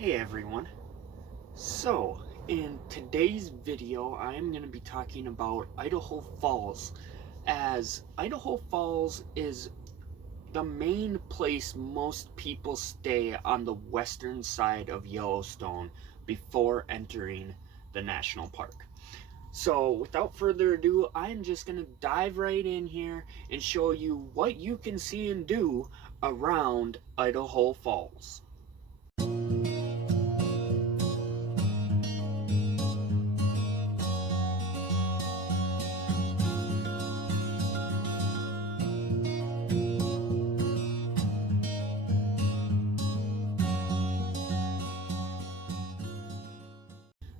Hey everyone. So, in today's video, I am going to be talking about Idaho Falls, as Idaho Falls is the main place most people stay on the western side of Yellowstone before entering the national park. So, without further ado, I'm just going to dive right in here and show you what you can see and do around Idaho Falls.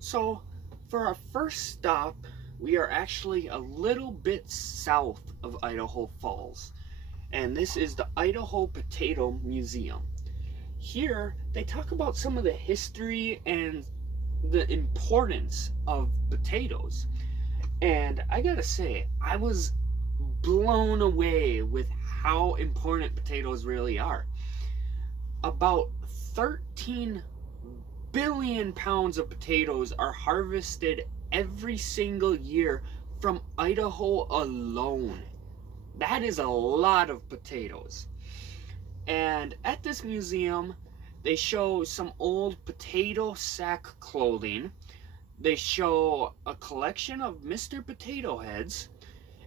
So, for our first stop, we are actually a little bit south of Idaho Falls, and this is the Idaho Potato Museum. Here, they talk about some of the history and the importance of potatoes, and I gotta say, I was blown away with how important potatoes really are. About 13 billion pounds of potatoes are harvested every single year from Idaho alone. That is a lot of potatoes. And at this museum, they show some old potato sack clothing. They show a collection of Mr. Potato Heads,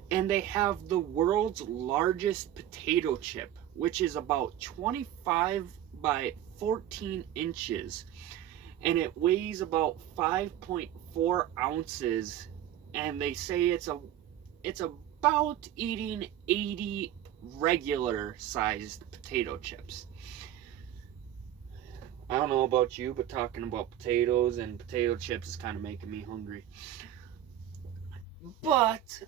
and they have the world's largest potato chip, which is about 25 by 14 inches. And it weighs about 5.4 ounces, and they say it's about eating 80 regular sized potato chips. I don't know about you, but talking about potatoes and potato chips is kind of making me hungry. But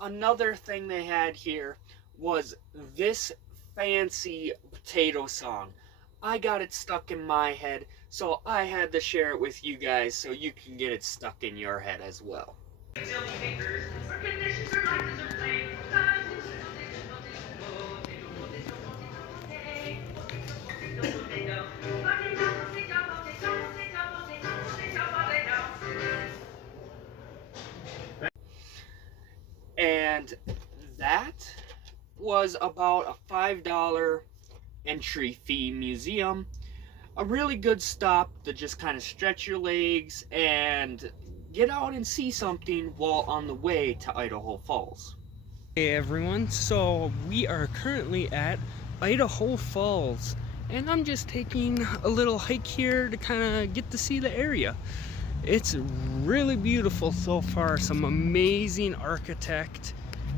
another thing they had here was this fancy potato song. I got it stuck in my head, so I had to share it with you guys so you can get it stuck in your head as well. And that was about a $5 entry fee museum. A really good stop to just kind of stretch your legs and get out and see something while on the way to Idaho Falls. Hey everyone, so we are currently at Idaho Falls, and I'm just taking a little hike here to kind of get to see the area. It's really beautiful so far, some amazing architect,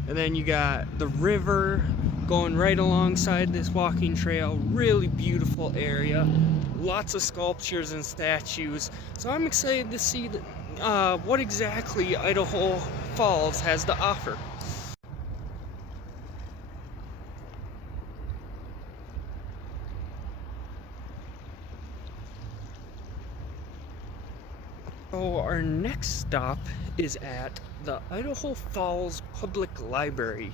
and then you got the river going right alongside this walking trail. Really beautiful area, lots of sculptures and statues, so I'm excited to see what exactly Idaho Falls has to offer. So our next stop is at the Idaho Falls Public Library,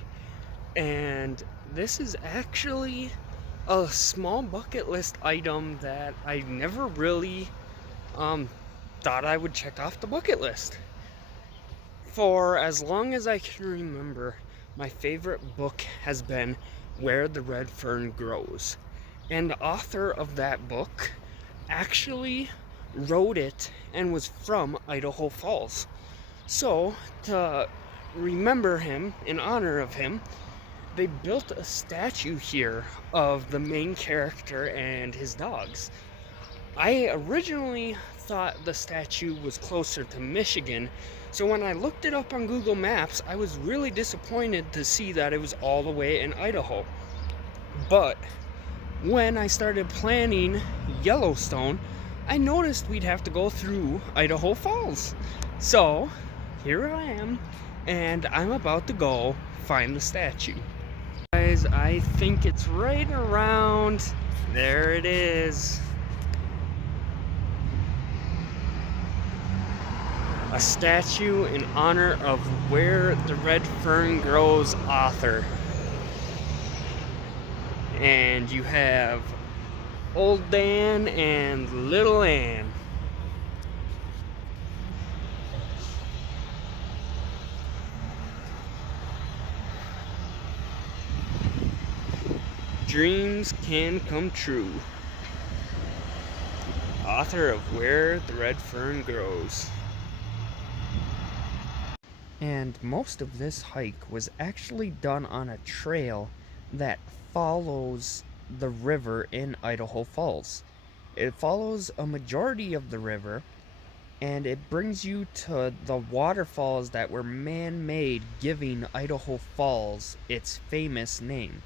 and this is actually a small bucket list item that I never really thought I would check off the bucket list. For as long as I can remember, my favorite book has been Where the Red Fern Grows, and the author of that book actually wrote it and was from Idaho Falls. So to remember him, in honor of him, they built a statue here of the main character and his dogs. I originally thought the statue was closer to Michigan, so when I looked it up on Google Maps, I was really disappointed to see that it was all the way in Idaho. But when I started planning Yellowstone, I noticed we'd have to go through Idaho Falls. So here I am, and I'm about to go find the statue. Guys, I think it's right around there. It is. A statue in honor of Where the Red Fern Grows author. And you have Old Dan and Little Ann. Dreams can come true. Author of Where the Red Fern Grows. And most of this hike was actually done on a trail that follows the river in Idaho Falls. It follows a majority of the river, and it brings you to the waterfalls that were man-made, giving Idaho Falls its famous name.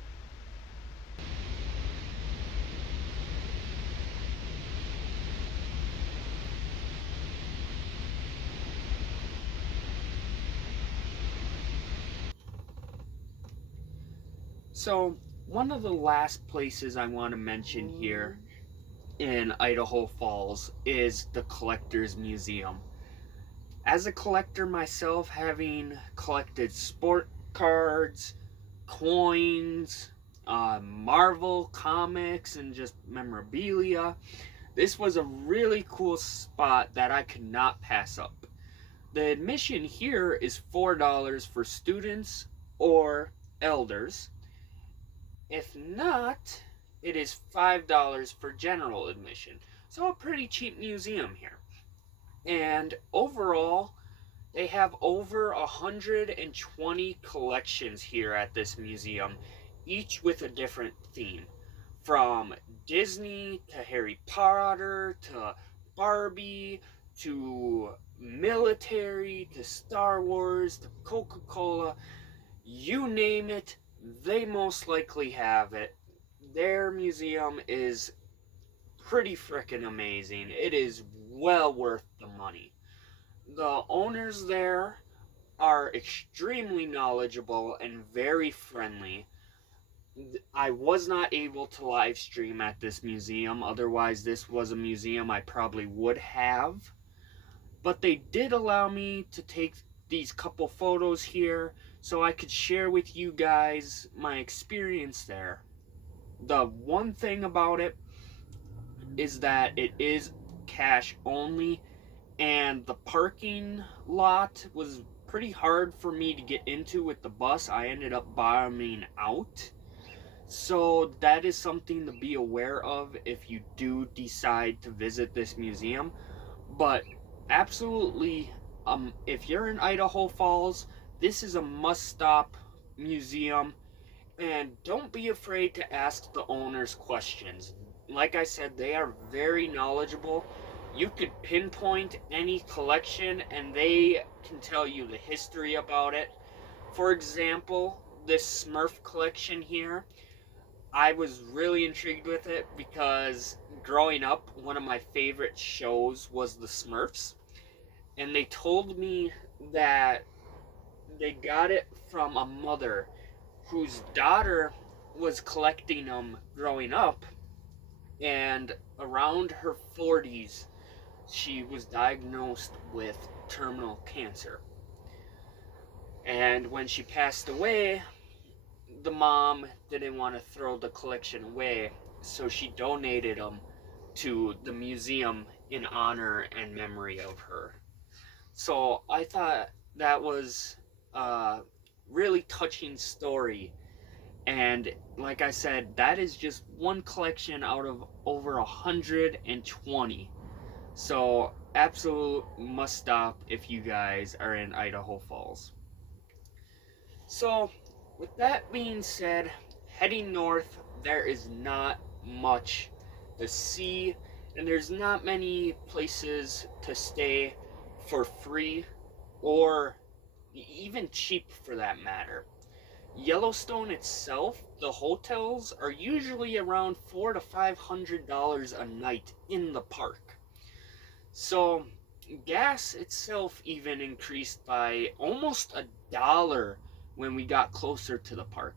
So, one of the last places I want to mention here in Idaho Falls is the Collector's Museum. As a collector myself, having collected sport cards, coins, Marvel comics, and just memorabilia, this was a really cool spot that I could not pass up. The admission here is $4 for students or elders. If not, it is $5 for general admission. So a pretty cheap museum here. And overall, they have over 120 collections here at this museum, each with a different theme. From Disney to Harry Potter to Barbie to military to Star Wars to Coca-Cola, you name it, they most likely have it. Their museum is pretty freaking amazing. It is well worth the money. The owners there are extremely knowledgeable and very friendly. I was not able to live stream at this museum, otherwise this was a museum I probably would have. But they did allow me to take these couple photos here so I could share with you guys my experience there. The one thing about it is that it is cash only, and the parking lot was pretty hard for me to get into with the bus. I ended up bombing out. So that is something to be aware of if you do decide to visit this museum. But absolutely, if you're in Idaho Falls, this is a must-stop museum, and don't be afraid to ask the owners questions. Like I said, they are very knowledgeable. You could pinpoint any collection and they can tell you the history about it. For example, this Smurf collection here, I was really intrigued with it because growing up, one of my favorite shows was the Smurfs. And they told me that they got it from a mother whose daughter was collecting them growing up, and around her 40s she was diagnosed with terminal cancer. And when she passed away, the mom didn't want to throw the collection away, so she donated them to the museum in honor and memory of her. So I thought that was a really touching story. And like I said, that is just one collection out of over 120. So absolute must stop if you guys are in Idaho Falls. So with that being said, heading north, there is not much to see, and there's not many places to stay for free or even cheap for that matter. Yellowstone itself, the hotels are usually around $400 to $500 a night in the park. So gas itself even increased by almost $1 when we got closer to the park.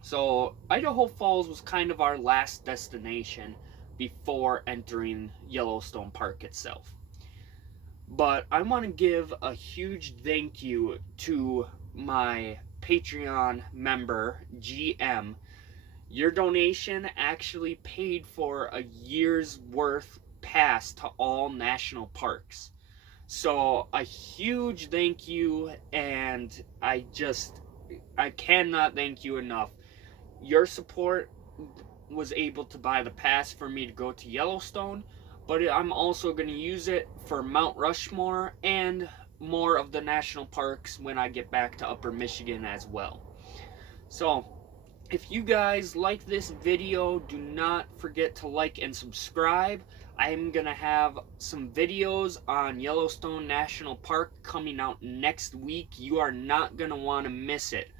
So Idaho Falls was kind of our last destination before entering Yellowstone Park itself. But I want to give a huge thank you to my Patreon member, GM. Your donation actually paid for a year's worth pass to all national parks. So a huge thank you, and I cannot thank you enough. Your support was able to buy the pass for me to go to Yellowstone, but I'm also going to use it for Mount Rushmore and more of the national parks when I get back to Upper Michigan as well. So if you guys like this video, do not forget to like and subscribe. I'm going to have some videos on Yellowstone National Park coming out next week. You are not going to want to miss it.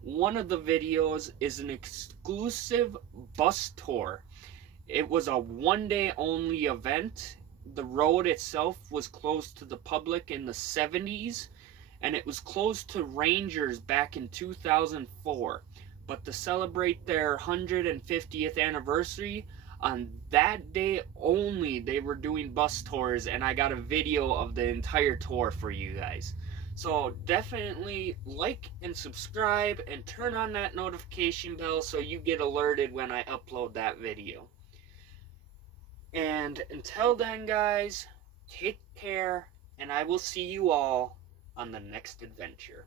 One of the videos is an exclusive bus tour. It was a one-day only event. The road itself was closed to the public in the 70s, and it was closed to rangers back in 2004. But to celebrate their 150th anniversary, on that day only, they were doing bus tours, and I got a video of the entire tour for you guys. So definitely like and subscribe and turn on that notification bell so you get alerted when I upload that video. And until then, guys, take care, and I will see you all on the next adventure.